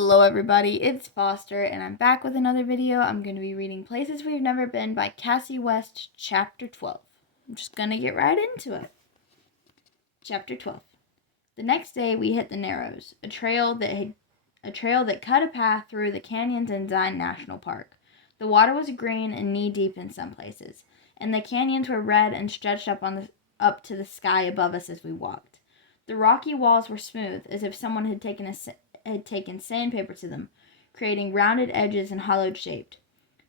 Hello everybody, it's Foster, and I'm back with another video. I'm going to be reading Places We've Never Been by Kasie West, Chapter 12. I'm just going to get right into it. Chapter 12. The next day we hit the Narrows, a trail that cut a path through the canyons in Zion National Park. The water was green and knee-deep in some places, and the canyons were red and stretched up to the sky above us as we walked. The rocky walls were smooth, as if someone had taken sandpaper to them, creating rounded edges and hollowed shapes.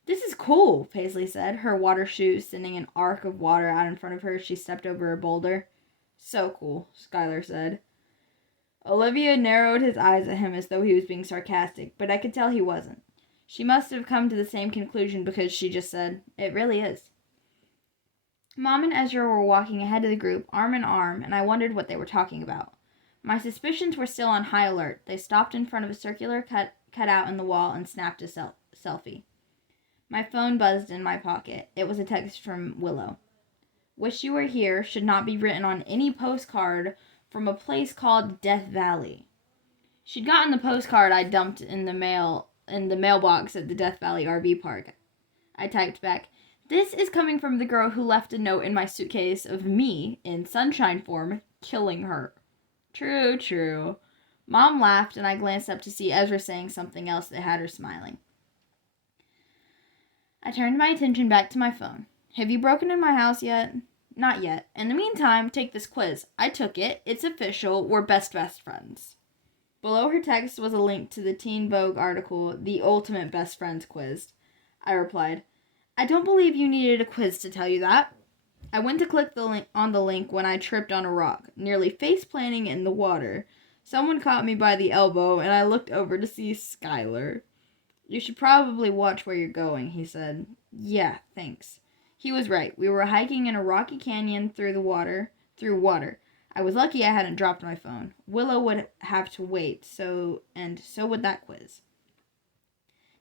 "This is cool," Paisley said, her water shoes sending an arc of water out in front of her as she stepped over a boulder. "So cool," Skylar said. Olivia narrowed his eyes at him as though he was being sarcastic, but I could tell he wasn't. She must have come to the same conclusion because she just said, "It really is." Mom and Ezra were walking ahead of the group, arm in arm, and I wondered what they were talking about. My suspicions were still on high alert. They stopped in front of a circular cutout in the wall and snapped a selfie. My phone buzzed in my pocket. It was a text from Willow. "Wish you were here should not be written on any postcard from a place called Death Valley." She'd gotten the postcard I dumped in the mailbox at the Death Valley RV park. I typed back, "This is coming from the girl who left a note in my suitcase of me, in sunshine form, killing her." True. Mom laughed, and I glanced up to see Ezra saying something else that had her smiling. I turned my attention back to my phone. "Have you broken in my house yet?" "Not yet. In the meantime, take this quiz. I took it. It's official. We're best friends." Below her text was a link to the Teen Vogue article, "The Ultimate Best Friends Quiz." I replied, "I don't believe you needed a quiz to tell you that." I went to click on the link when I tripped on a rock, nearly face-planting in the water. Someone caught me by the elbow, and I looked over to see Skylar. "You should probably watch where you're going," he said. "Yeah, thanks." He was right. We were hiking in a rocky canyon through water. I was lucky I hadn't dropped my phone. Willow would have to wait, so would that quiz.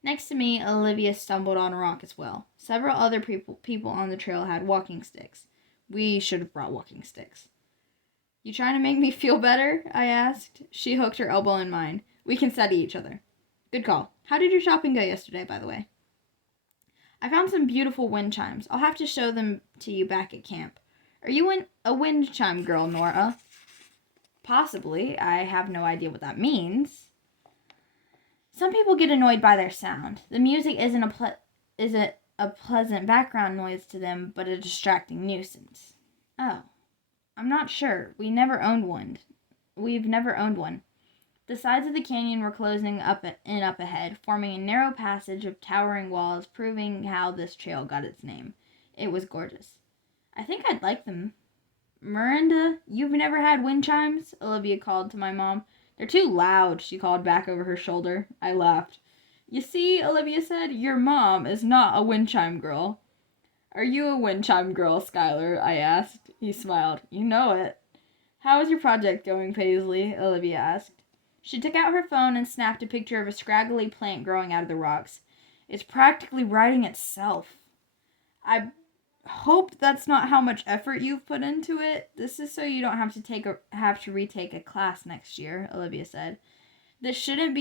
Next to me, Olivia stumbled on a rock as well. Several other people on the trail had walking sticks. We should have brought walking sticks. "You trying to make me feel better?" I asked. She hooked her elbow in mine. "We can study each other." "Good call. How did your shopping go yesterday, by the way?" "I found some beautiful wind chimes. I'll have to show them to you back at camp." "Are you a wind chime girl, Nora?" "Possibly. I have no idea what that means." "Some people get annoyed by their sound. The music isn't a pleasant background noise to them, but a distracting nuisance." "Oh, I'm not sure. We've never owned one. The sides of the canyon were closing up ahead, forming a narrow passage of towering walls, proving how this trail got its name. It was gorgeous. "I think I'd like them." "Miranda, you've never had wind chimes?" Olivia called to my mom. "They're too loud," she called back over her shoulder. I laughed. "You see," Olivia said, "your mom is not a wind chime girl." "Are you a wind chime girl, Skylar?" I asked. He smiled. "You know it." "How is your project going, Paisley?" Olivia asked. She took out her phone and snapped a picture of a scraggly plant growing out of the rocks. "It's practically writing itself." "I hope that's not how much effort you've put into it. This is so you don't have to retake a class next year," Olivia said. "This shouldn't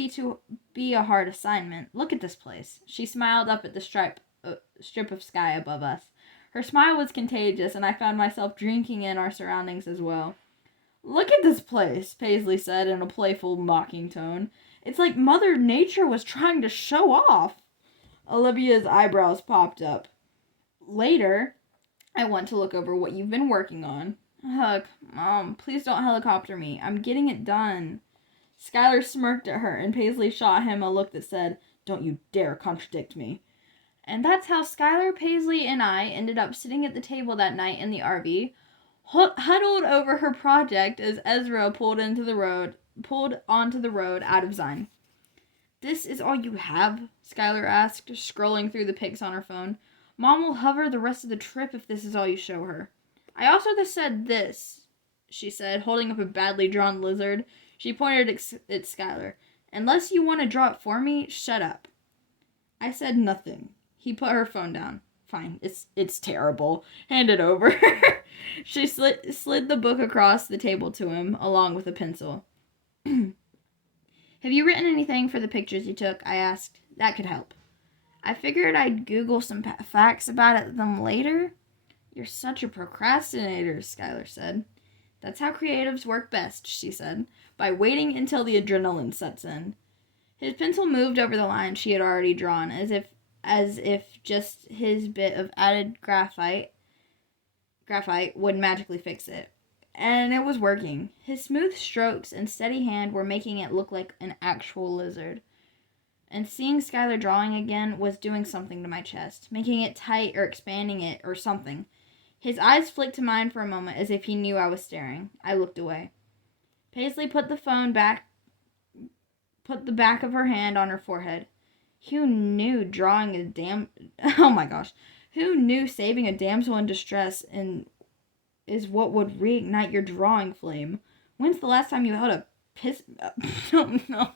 be a hard assignment. Look at this place." She smiled up at the strip of sky above us. Her smile was contagious, and I found myself drinking in our surroundings as well. "Look at this place," Paisley said in a playful, mocking tone. "It's like Mother Nature was trying to show off." Olivia's eyebrows popped up. "Later, I want to look over what you've been working on." "Ugh, Mom, please don't helicopter me. I'm getting it done." Skylar smirked at her, and Paisley shot him a look that said, "Don't you dare contradict me." And that's how Skylar, Paisley, and I ended up sitting at the table that night in the RV, huddled over her project as Ezra pulled onto the road out of Zion. "This is all you have?" Skylar asked, scrolling through the pics on her phone. "Mom will hover the rest of the trip if this is all you show her." "I also just said this," she said, holding up a badly drawn lizard. She pointed at Skylar. "Unless you want to draw it for me, shut up." I said nothing. He put her phone down. "Fine, it's terrible. Hand it over." She slid the book across the table to him, along with a pencil. Have you written anything for the pictures you took? I asked. That could help. I figured I'd Google some facts about them later. You're such a procrastinator, Skylar said. That's how creatives work best, she said, by waiting until the adrenaline sets in. His pencil moved over the line she had already drawn, as if just his bit of added graphite would magically fix it. And it was working. His smooth strokes and steady hand were making it look like an actual lizard. And seeing Skylar drawing again was doing something to my chest, making it tight or expanding it or something. His eyes flicked to mine for a moment as if he knew I was staring. I looked away. Paisley put the back of her hand on her forehead. Who knew Who knew saving a damsel in distress is what would reignite your drawing flame? When's the last time you held a no.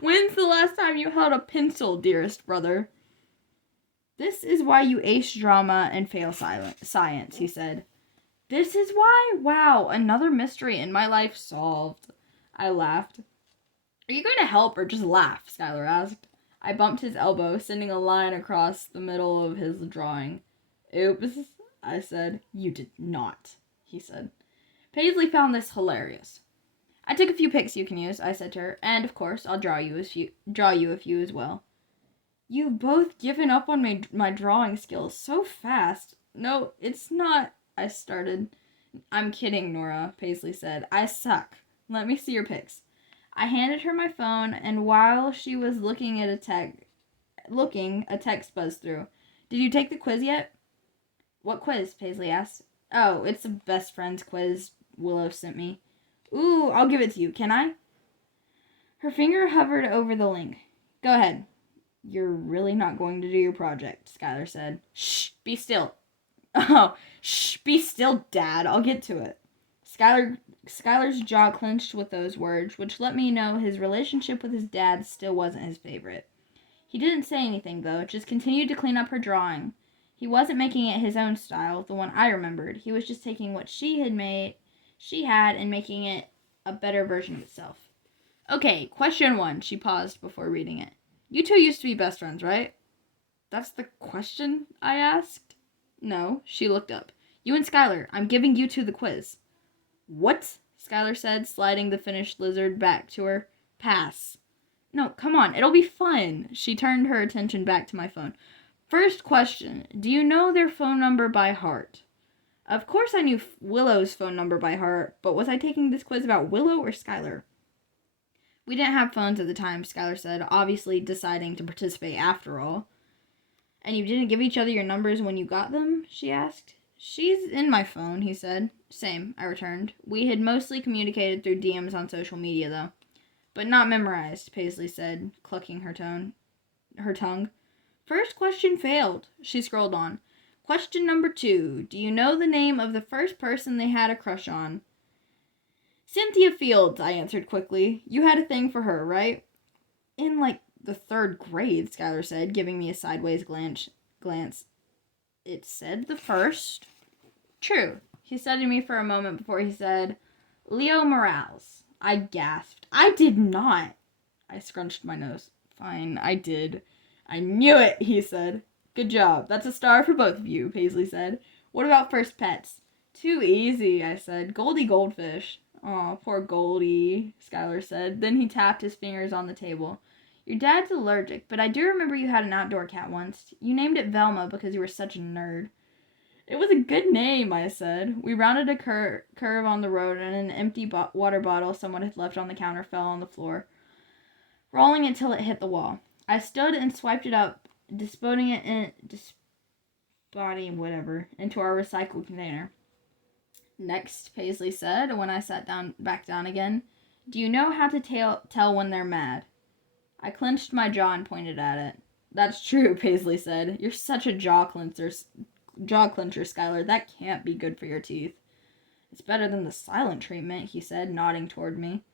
When's the last time you held a pencil, dearest brother? This is why you ace drama and fail science, he said. This is why? Wow, another mystery in my life solved. I laughed. Are you going to help or just laugh? Skylar asked. I bumped his elbow, sending a line across the middle of his drawing. Oops, I said. You did not, he said. Paisley found this hilarious. I took a few pics you can use, I said to her, and of course I'll draw you a few as well. You've both given up on my drawing skills so fast. No, it's not, I started. I'm kidding, Nora, Paisley said. I suck. Let me see your pics. I handed her my phone, and while she was looking, a text buzzed through. Did you take the quiz yet? What quiz? Paisley asked. Oh, it's a best friends quiz Willow sent me. Ooh, I'll give it to you. Can I? Her finger hovered over the link. Go ahead. You're really not going to do your project, Skylar said. Shh, be still. Oh, shh, be still, Dad. I'll get to it. Skylar's jaw clenched with those words, which let me know his relationship with his dad still wasn't his favorite. He didn't say anything, though, just continued to clean up her drawing. He wasn't making it his own style, the one I remembered. He was just taking what she had and making it a better version of itself. Okay, question 1, she paused before reading it. You two used to be best friends, right? That's the question? I asked. No, she looked up. You and Skylar, I'm giving you two the quiz. What? Skylar said, sliding the finished lizard back to her. Pass. No, come on, it'll be fun. She turned her attention back to my phone. First question, do you know their phone number by heart? Of course I knew Willow's phone number by heart, but was I taking this quiz about Willow or Skylar? We didn't have phones at the time, Skylar said, obviously deciding to participate after all. And you didn't give each other your numbers when you got them? She asked. She's in my phone, he said. Same, I returned. We had mostly communicated through DMs on social media, though. But not memorized, Paisley said, clucking her tongue. First question failed. She scrolled on. Question number 2. Do you know the name of the first person they had a crush on? Cynthia Fields, I answered quickly. You had a thing for her, right? In, the 3rd grade, Skylar said, giving me a sideways glance. It said the first. True. He studied me for a moment before he said, Leo Morales. I gasped. I did not. I scrunched my nose. Fine, I did. I knew it, he said. Good job. That's a star for both of you, Paisley said. What about first pets? Too easy, I said. Goldie Goldfish. Aw, poor Goldie, Skylar said. Then he tapped his fingers on the table. Your dad's allergic, but I do remember you had an outdoor cat once. You named it Velma because you were such a nerd. It was a good name, I said. We rounded a curve on the road, and an empty water bottle someone had left on the counter fell on the floor, rolling until it hit the wall. I stood and swiped it up, disposing it into our recycled container. Next, Paisley said, when I sat back down again, do you know how to tell when they're mad? I clenched my jaw and pointed at it. That's true, Paisley said. You're such a jaw clencher, Skylar. That can't be good for your teeth. It's better than the silent treatment, he said, nodding toward me.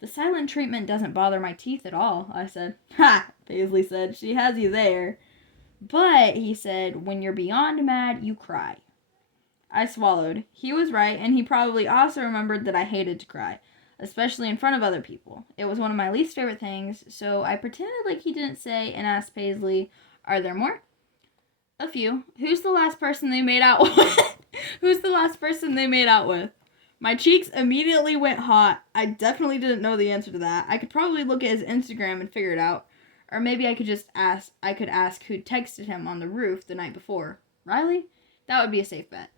The silent treatment doesn't bother my teeth at all, I said. Ha, Paisley said. She has you there. But, he said, when you're beyond mad, you cry. I swallowed. He was right, and he probably also remembered that I hated to cry. especially in front of other people. It was one of my least favorite things, so I pretended like he didn't say and asked Paisley, "Are there more?" "A few." "Who's the last person they made out with?" "Who's the last person they made out with?" My cheeks immediately went hot. I definitely didn't know the answer to that. I could probably look at his Instagram and figure it out. Or maybe I could ask who texted him on the roof the night before. Riley? That would be a safe bet.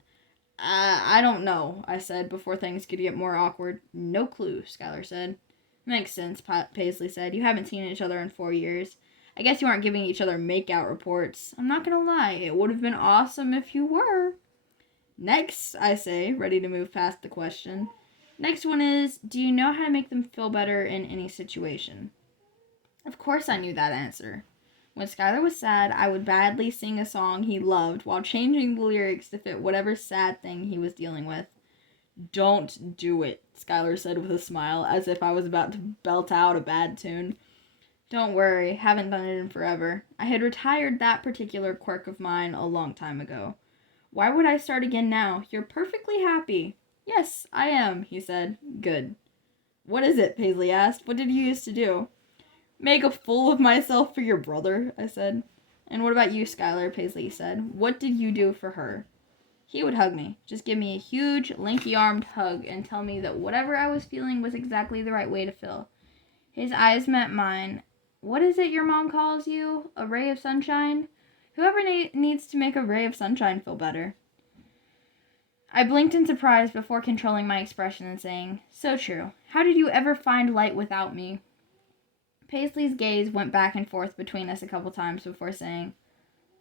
I don't know, I said before things could get more awkward. "No clue," Skylar said. "Makes sense," Paisley said. "You haven't seen each other in 4 years. I guess you aren't giving each other make-out reports. I'm not gonna lie, it would have been awesome if you were." "Next," I say, ready to move past the question. Next one is, do you know how to make them feel better in any situation? Of course I knew that answer. When Skylar was sad, I would badly sing a song he loved while changing the lyrics to fit whatever sad thing he was dealing with. "Don't do it," Skylar said with a smile, as if I was about to belt out a bad tune. "Don't worry, haven't done it in forever. I had retired that particular quirk of mine a long time ago. Why would I start again now? You're perfectly happy." "Yes, I am," he said. "Good." "What is it?" Paisley asked. "What did you used to do?" "Make a fool of myself for your brother," I said. "And what about you, Skylar?" Paisley said. "What did you do for her?" He would hug me. Just give me a huge, lanky-armed hug and tell me that whatever I was feeling was exactly the right way to feel. His eyes met mine. "What is it your mom calls you? A ray of sunshine? Whoever needs to make a ray of sunshine feel better." I blinked in surprise before controlling my expression and saying, "So true. How did you ever find light without me?" Paisley's gaze went back and forth between us a couple times before saying,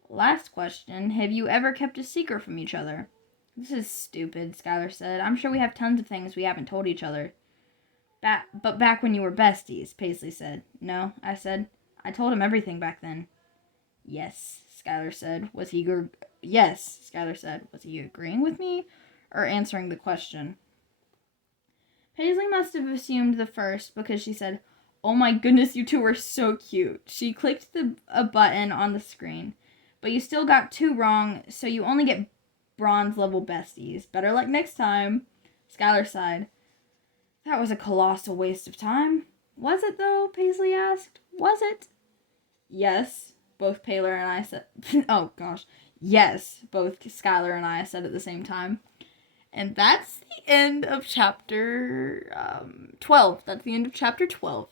"Last question, have you ever kept a secret from each other?" "This is stupid," Skylar said. "I'm sure we have tons of things we haven't told each other." But back when you were besties," Paisley said. "No," I said. "I told him everything back then." Yes, Skylar said. Yes, Skylar said. Was he agreeing with me or answering the question? Paisley must have assumed the first because she said, "Oh my goodness, you two are so cute." She clicked a button on the screen. "But you still got 2 wrong, so you only get bronze level besties. Better luck next time." Skylar sighed. "That was a colossal waste of time." "Was it, though?" Paisley asked. "Was it?" Yes, both Paler and I said. Oh, gosh. Yes, both Skylar and I said at the same time. And that's the end of chapter 12. That's the end of chapter 12.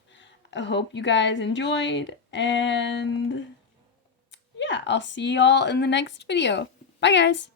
I hope you guys enjoyed, and yeah, I'll see y'all in the next video. Bye, guys!